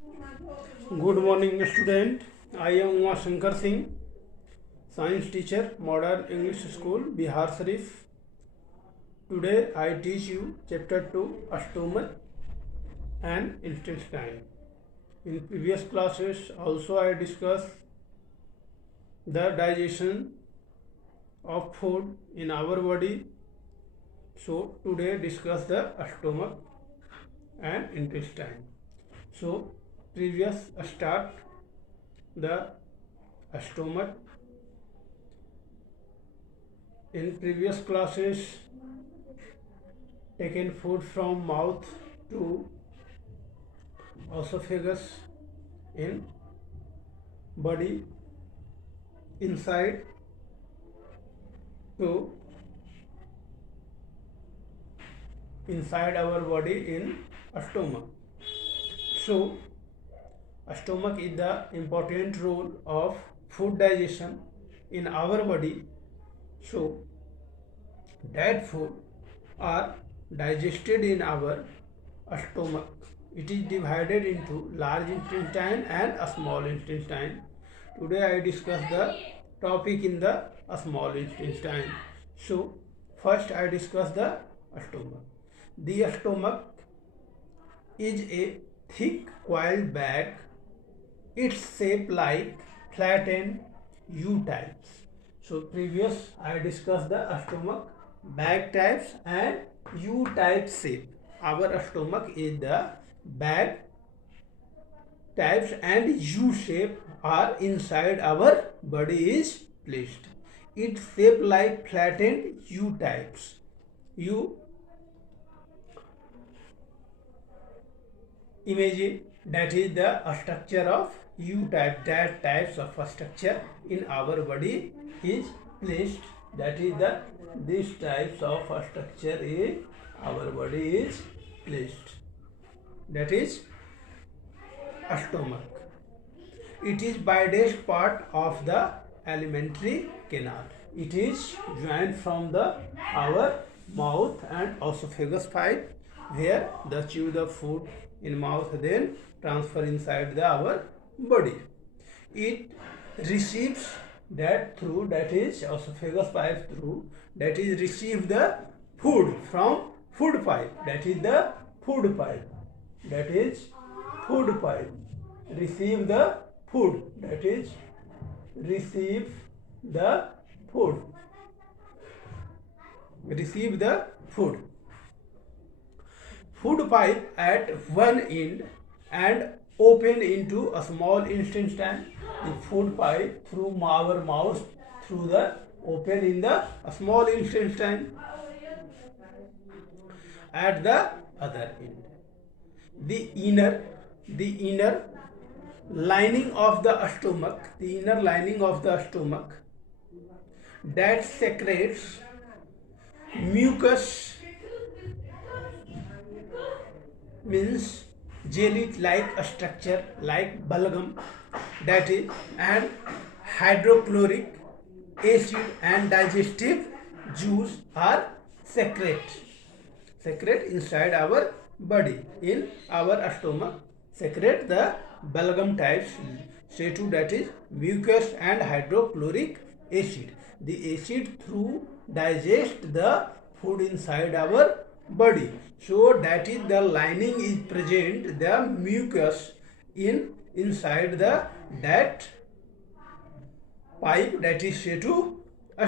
Good morning, student. I am Uma Shankar Singh, science teacher, Modern English School, Bihar Sharif. Today I teach you chapter 2, stomach and intestine. In previous classes also I discussed the digestion of food in our body. So today discuss the stomach and intestine. So previous start the stomach. In previous classes taken food from mouth to esophagus in body inside to inside our body in stomach. So stomach is the important role of food digestion in our body. So that food are digested in our stomach. It is divided into large intestine and a small intestine. Today I discuss the topic in the small intestine. So first I discuss the stomach. The stomach is a thick coiled bag. Its shape like flattened U-types. So previous I discussed the stomach bag types and U-type shape. Our stomach is the bag types and U shape are inside our body is placed. Its shape like flattened U types. You imagine that is the structure of U type. That types of structure in our body is placed. That is the these types of structure in our body is placed. That is stomach. It is widest part of the alimentary canal. It is joined from the our mouth and esophagus pipe, where the chew the food in mouth then transfer inside the our body. It receives that through, that is esophagus pipe through, that is receive the food from food pipe, that is the food pipe, that is food pipe. Receive the food, that is receive the food, receive the food. Food pipe at one end and open into a small intestine. The food pipe through our mouth through the open in the small intestine at the other end. The inner lining of the stomach, the inner lining of the stomach that secretes mucus, means jelly like a structure like balgam, that is, and hydrochloric acid and digestive juice are secrete inside our body in our stomach, secrete the balgam types C2, that is mucus and hydrochloric acid. The acid through digest the food inside our body. So that is the lining is present, the mucus inside the that pipe, that is C2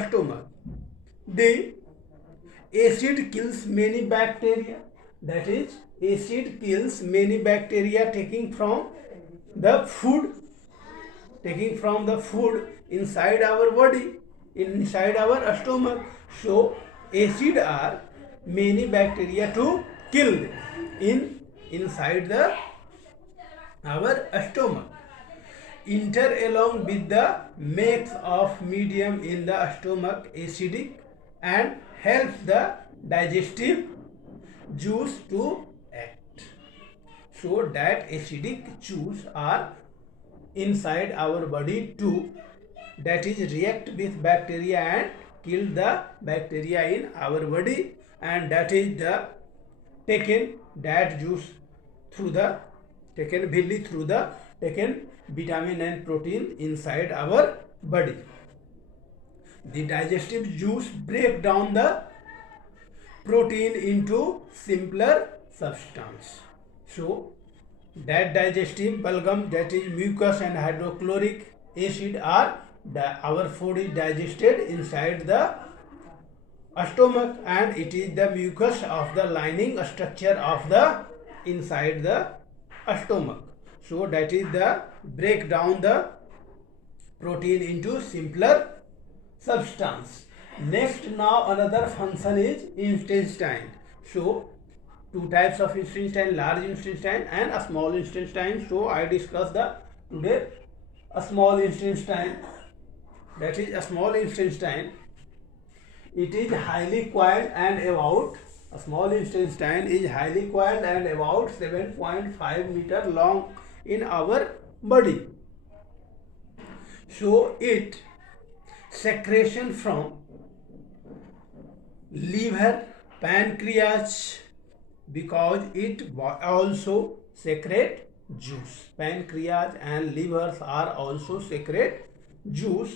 stomach. The acid kills many bacteria, that is acid kills many bacteria taking from the food inside our body, inside our stomach. So acid are many bacteria to kill inside the our stomach. Enter along with the makes of medium in the stomach acidic and helps the digestive juice to act. So that acidic juice are inside our body too, that is react with bacteria and kill the bacteria in our body, and that is the taken that juice through the taken mainly through the taken vitamin and protein inside our body. The digestive juice break down the protein into simpler substance. So that digestive bulgum, that is mucus and hydrochloric acid, are our food is digested inside the stomach, and it is the mucus of the lining structure of the inside the stomach. So that is the break down the protein into simpler substance. Next, now another function is intestine. So two types of intestine, large intestine and a small intestine. So I discuss the today a small intestine. That is a small intestine. It is highly coiled and about a small intestine is highly coiled and about 7.5 meter long in our body. So it secretion from liver, pancreas, because it also secrete juice. Pancreas and livers are also secrete juice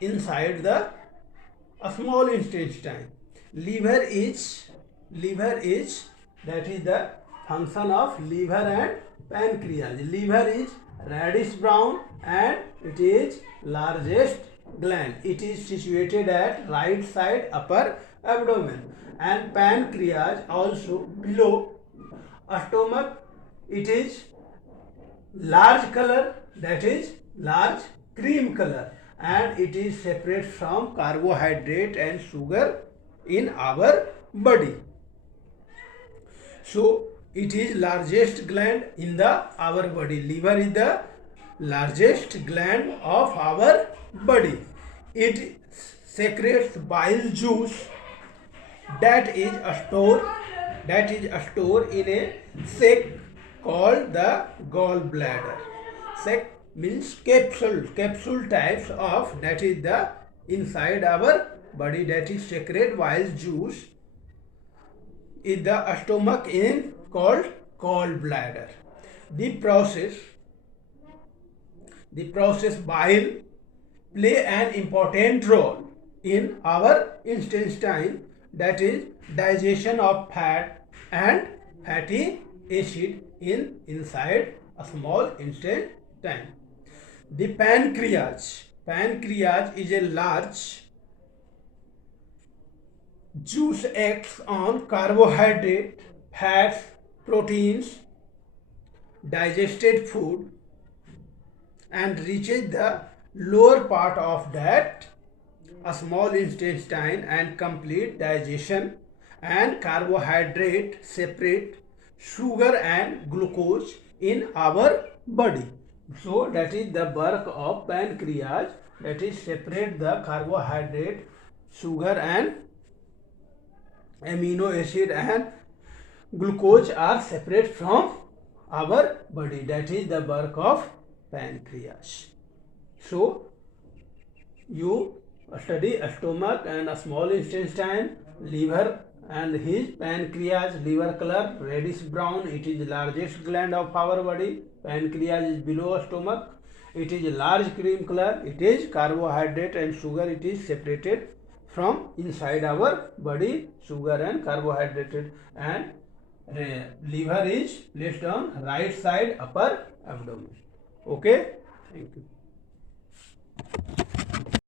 inside the small intestine. Liver is that is the function of liver and pancreas. Liver is reddish brown and it is largest gland. It is situated at right side upper abdomen, and pancreas also below stomach. It is large color, that is large cream color, and it is separate from carbohydrate and sugar in our body. So it is largest gland in the our body. Liver is the largest gland of our body. It secretes bile juice that is stored in a sac called the gallbladder. Sac means capsule types of, that is the inside our body, that is secrete bile juice in the stomach in called gallbladder. The process bile play an important role in our intestine, that is digestion of fat and fatty acid inside a small intestine. The pancreas is a large juice, acts on carbohydrate, fats, proteins, digested food, and reaches the lower part of that a small intestine and complete digestion, and carbohydrate separate sugar and glucose in our body. So that is the work of pancreas, that is separate the carbohydrate, sugar and amino acid and glucose are separate from our body. That is the work of pancreas. So you study stomach and a small intestine, liver and his pancreas. Liver color reddish brown, it is largest gland of our body. Pancreas is below stomach, it is large cream color, it is carbohydrate and sugar, it is separated from inside our body, sugar and carbohydrate, and liver is placed on right side upper abdomen. Okay, thank you.